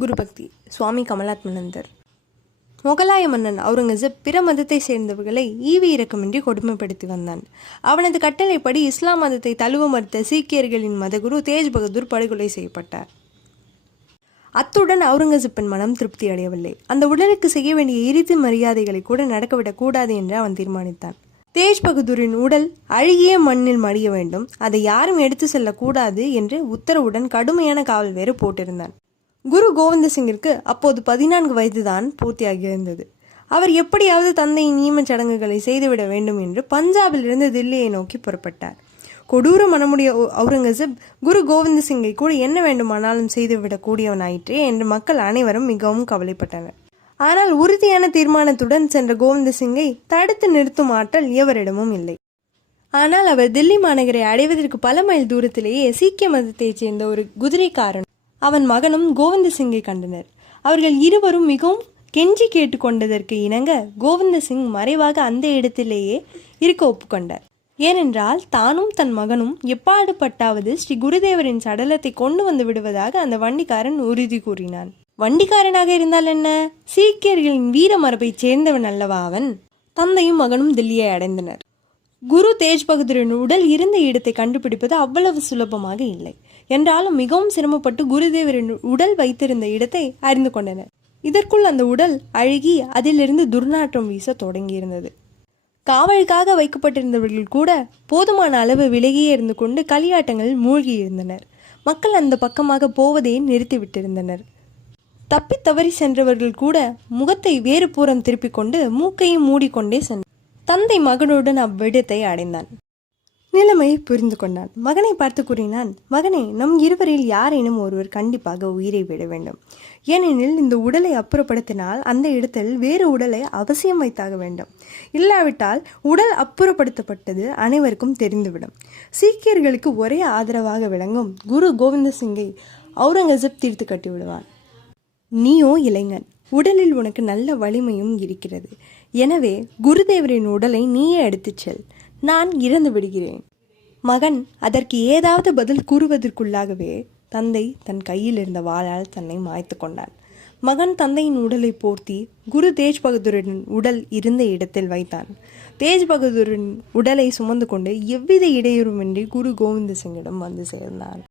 குருபக்தி சுவாமி கமலாத்மநந்தர். முகலாய மன்னன் அவுரங்கசீப் பிற மதத்தை சேர்ந்தவர்களை ஈவி இரக்கமின்றி கொடுமைப்படுத்தி வந்தான். அவனது கட்டளைப்படி இஸ்லாம் மதத்தை தழுவ மறுத்த சீக்கியர்களின் மதகுரு தேஜ் பகதூர் படுகொலை செய்யப்பட்டார். அத்துடன் அவுரங்கசீப்பின் மனம் திருப்தி அடையவில்லை. அந்த உடலுக்கு செய்ய வேண்டிய இறுதி மரியாதைகளை கூட நடக்கவிடக் கூடாது என்று அவன் தீர்மானித்தான். தேஜ் பகதூரின் உடல் அழுகிய மண்ணில் மடிய வேண்டும், அதை யாரும் எடுத்து செல்லக்கூடாது என்று உத்தரவுடன் கடுமையான காவல் வேறு போட்டிருந்தான். குரு கோவிந்த சிங்கிற்கு அப்போது 14 வயதுதான் பூர்த்தியாகியிருந்தது. அவர் எப்படியாவது தந்தையின் ஈமச் சடங்குகளை செய்துவிட வேண்டும் என்று பஞ்சாபிலிருந்து தில்லியை நோக்கி புறப்பட்டார். கொடூர மனமுடைய அவுரங்கசீப் குரு கோவிந்த சிங்கை கூட என்ன வேண்டுமானாலும் செய்துவிடக்கூடியவனாயிற்றே என்று மக்கள் அனைவரும் மிகவும் கவலைப்பட்டனர். ஆனால் உறுதியான தீர்மானத்துடன் சென்ற கோவிந்த சிங்கை தடுத்து நிறுத்தும் ஆற்றல் எவரிடமும் இல்லை. ஆனால் அவர் தில்லி மாநகரை அடைவதற்கு பல மைல் தூரத்திலேயே சீக்கிய மதத்தைச் சேர்ந்த ஒரு குதிரைக்காரன் அவன் மகனும் கோவிந்த சிங்கை கண்டனர். அவர்கள் இருவரும் மிகவும் கெஞ்சி கேட்டுக்கொண்டதற்கு இணங்க கோவிந்த சிங் மறைவாக அந்த இடத்திலேயே இருக்க ஒப்புக்கொண்டார். ஏனென்றால் தானும் தன் மகனும் எப்பாடுபட்டாவது ஸ்ரீ குருதேவரின் சடலத்தை கொண்டு வந்து விடுவதாக அந்த வண்டிக்காரன் உறுதி கூறினான். வண்டிக்காரனாக இருந்தால் என்ன, சீக்கியர்களின் வீர மரபை சேர்ந்தவன் அல்லவா அவன். தந்தையும் மகனும் தில்லியை அடைந்தனர். குரு தேஜ் பகதூரின் உடல் இருந்த இடத்தை கண்டுபிடிப்பது அவ்வளவு சுலபமாக இல்லை. என்றாலும் மிகவும் சிரமப்பட்டு குருதேவரின் உடல் வைத்திருந்த இடத்தை அறிந்து கொண்டனர். இதற்குள் அந்த உடல் அழுகி அதிலிருந்து துர்நாற்றம் வீச தொடங்கியிருந்தது. காவலுக்காக வைக்கப்பட்டிருந்தவர்கள் கூட போதுமான அளவு விலகியே இருந்து கொண்டு களியாட்டங்களில் மூழ்கியிருந்தனர். மக்கள் அந்த பக்கமாக போவதையே நிறுத்திவிட்டிருந்தனர். தப்பி தவறி சென்றவர்கள் கூட முகத்தை வேறு புறம் திருப்பிக் கொண்டு மூக்கையும் மூடிக்கொண்டே சென்றனர். தந்தை மகனுடன் அவ்விடத்தை அடைந்தான். நிலைமையை புரிந்து கொண்டான். மகனை பார்த்து கூறினான், மகனே, நம் இருவரில் யாரேனும் ஒருவர் கண்டிப்பாக உயிரை விட வேண்டும். ஏனெனில் இந்த உடலை அப்புறப்படுத்தினால் அந்த இடத்தில் வேறு உடலை அவசியம் வைத்தாக வேண்டும். இல்லாவிட்டால் உடல் அப்புறப்படுத்தப்பட்டது அனைவருக்கும் தெரிந்துவிடும். சீக்கியர்களுக்கு ஒரே ஆதரவாக விளங்கும் குரு கோவிந்த சிங்கை அவுரங்கசீப் தீர்த்து கட்டி விடுவான். நீயோ இளைஞன், உடலில் உனக்கு நல்ல வலிமையும் இருக்கிறது. எனவே குருதேவரின் உடலை நீயே எடுத்துச் செல், நான் இறந்து விடுகிறேன். மகன் அதற்கு ஏதாவது பதில் கூறுவதற்குள்ளாகவே தந்தை தன் கையில் இருந்த வாளால் தன்னை மாய்த்து கொண்டான். மகன் தந்தையின் உடலை போர்த்தி குரு தேஜ் பகதூரின் உடல் இருந்த இடத்தில் வைத்தான். தேஜ் பகதூரின் உடலை சுமந்து கொண்டு எவ்வித இடையூறுமின்றி குரு கோவிந்த சிங்கிடம் வந்து சேர்ந்தான்.